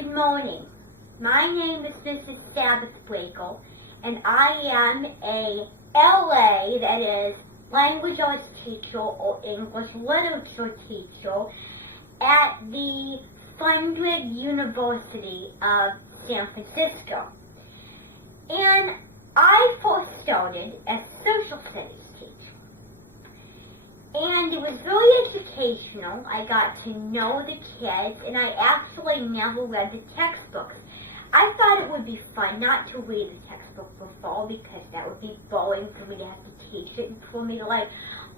Good morning. My name is Mrs. Sabbath Wakel, and I am a LA, that is, Language Arts teacher or English Literature teacher at the Fundred University of San Francisco. And I first started as a social studies teacher. And it was really educational. I got to know the kids, and I actually never read the textbooks. I thought it would be fun not to read the textbook for fall because that would be boring for me to have to teach it, and for me to I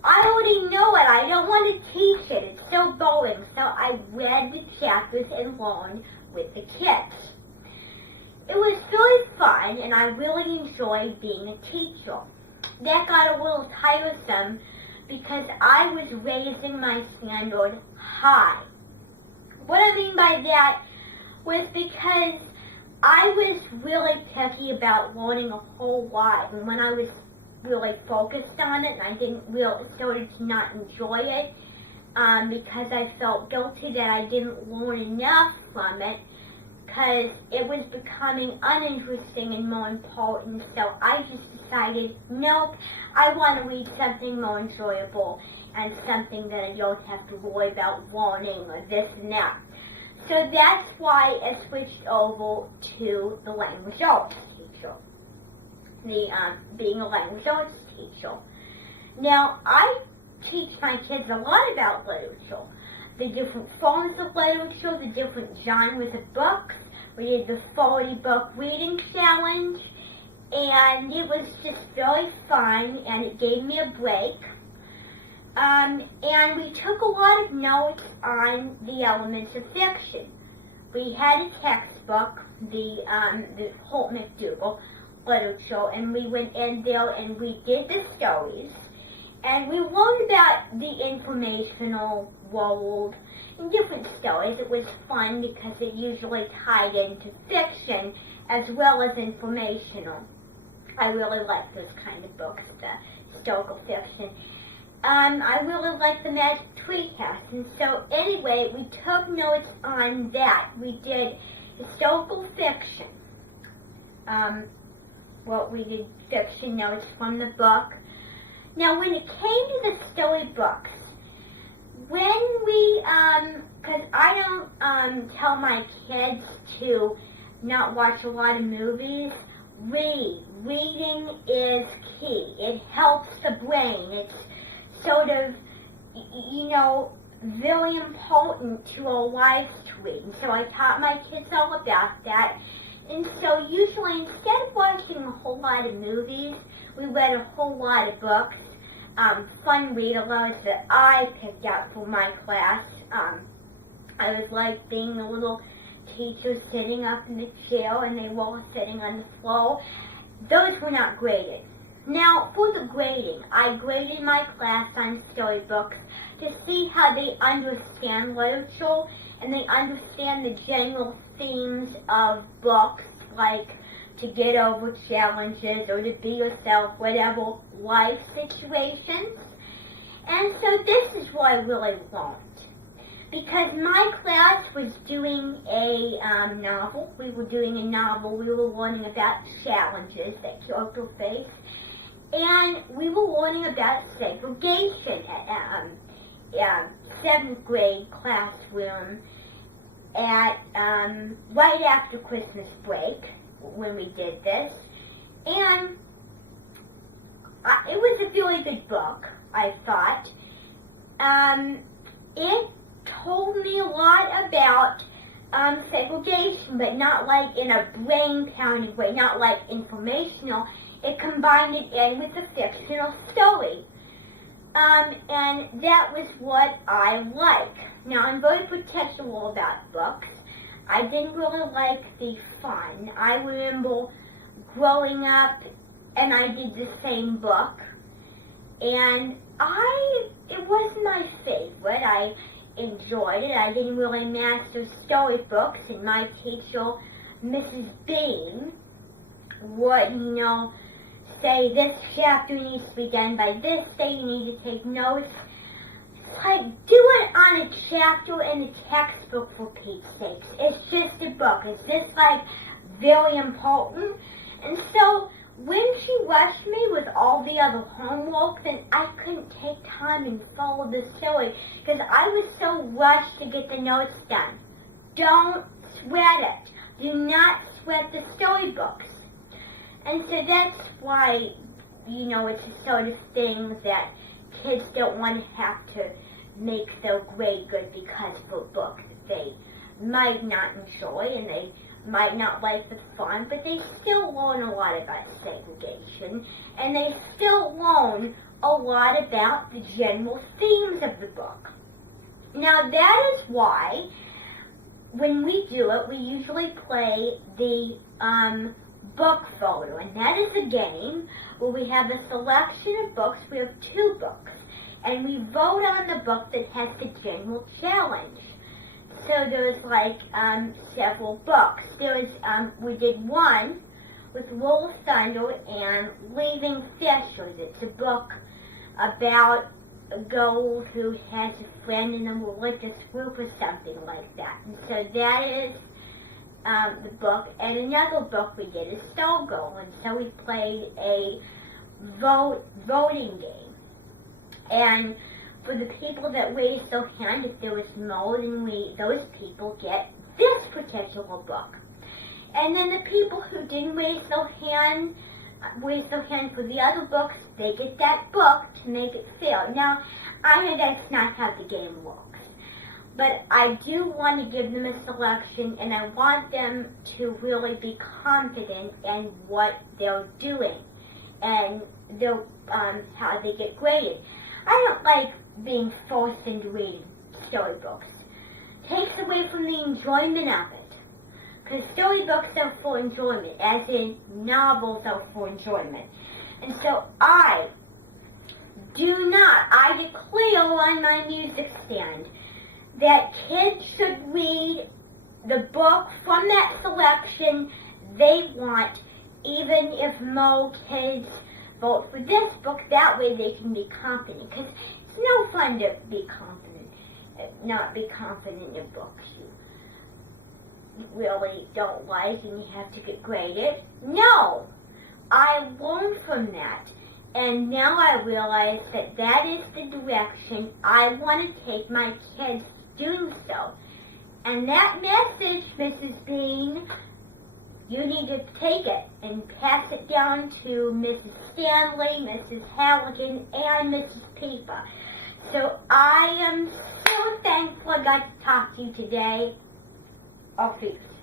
already know it. I don't want to teach it. It's so boring. So I read the chapters and learned with the kids. It was really fun, and I really enjoyed being a teacher. That got a little tiresome because I was raising my standard high. What I mean by that was because I was really picky about learning a whole lot, and when I was really focused on it, and I started to not enjoy it because I felt guilty that I didn't learn enough from it, because it was becoming uninteresting and more important. So I just decided, nope, I want to read something more enjoyable and something that I don't have to worry about learning or this and that. So that's why I switched over to the language arts teacher, being a language arts teacher. Now, I teach my kids a lot about literature, the different forms of literature, the different genres of books. We did the 40-book reading challenge, and it was just very fun, and it gave me a break. And we took a lot of notes on the elements of fiction. We had a textbook, the Holt McDougall literature, and we went in there and we did the stories, and we learned about the informational world and different stories. It was fun because it usually tied into fiction as well as informational. I really like those kind of books, the historical fiction. I really like the Magic Tree House, and so anyway, we took notes on that. We did historical fiction. We did fiction notes from the book. Now, when it came to the storybooks, when we, because I don't tell my kids to not watch a lot of movies, reading is key. It helps the brain. It's sort of, very important to our lives to read. And so I taught my kids all about that. And so usually, instead of watching a whole lot of movies, we read a whole lot of books, fun read-alouds that I picked out for my class. I was like being a little teacher sitting up in the chair, and they were all sitting on the floor. Those were not graded. Now, for the grading, I graded my class on storybooks to see how they understand literature and they understand the general themes of books, like to get over challenges or to be yourself, whatever life situations. And so this is what I really learned. Because my class was doing a novel. We were doing a novel. We were learning about challenges that characters face. And we were learning about segregation at 7th grade classroom at right after Christmas break when we did this. And it was a really good book, I thought. It told me a lot about segregation, but not like in a brain-pounding way, not like informational. It combined it in with a fictional story. And that was what I like. Now, I'm very particular about books. I didn't really like the fun. I remember growing up, and I did the same book. And it wasn't my favorite. I enjoyed it. I didn't really master storybooks, and my teacher, Mrs. Bean, would, say this chapter needs to be done by this day, you need to take notes. like, do it on a chapter in a textbook, for Pete's sakes. It's just a book. Is this, like, very important? And so, when she rushed me with all the other homework, then I couldn't take time and follow the story because I was so rushed to get the notes done. Don't sweat it. Do not sweat the storybooks. And so that's why, you know, it's the sort of thing that kids don't want to have to make their grade good because of a book that they might not enjoy and they might not like the fun, but they still learn a lot about segregation, and they still learn a lot about the general themes of the book. Now that is why, when we do it, we usually play the book photo, and that is a game where we have a selection of books. We have 2 books, and we vote on the book that has the general challenge. So there's like several books. We did one with Roll of Thunder and Leaving Fishers. It's a book about a girl who has a friend in a religious group or something like that. And so that is the book. And another book we did is Stargirl. And so we played a voting game. And for the people that raised their hand, if there was more than those people get this particular book. And then the people who didn't raise their hand for the other books, they get that book to make it fair. Now, I know that's not how the game works, but I do want to give them a selection, and I want them to really be confident in what they're doing and how they get graded. I don't like being forced into reading storybooks. It takes away from the enjoyment of it. Because storybooks are for enjoyment, as in novels are for enjoyment. And so I declare on my music stand that kids should read the book from that selection they want, even if more kids vote for this book. That way they can be confident. Because it's no fun to be confident, not be confident in books you really don't like and you have to get graded. No, I learned from that, and now I realize that that is the direction I want to take my kids doing so. And that message, Mrs. Bean, you need to take it and pass it down to Mrs. Stanley, Mrs. Halligan, and Mrs. Pieper. So I am so thankful I got to talk to you today. Auf Wiedersehen.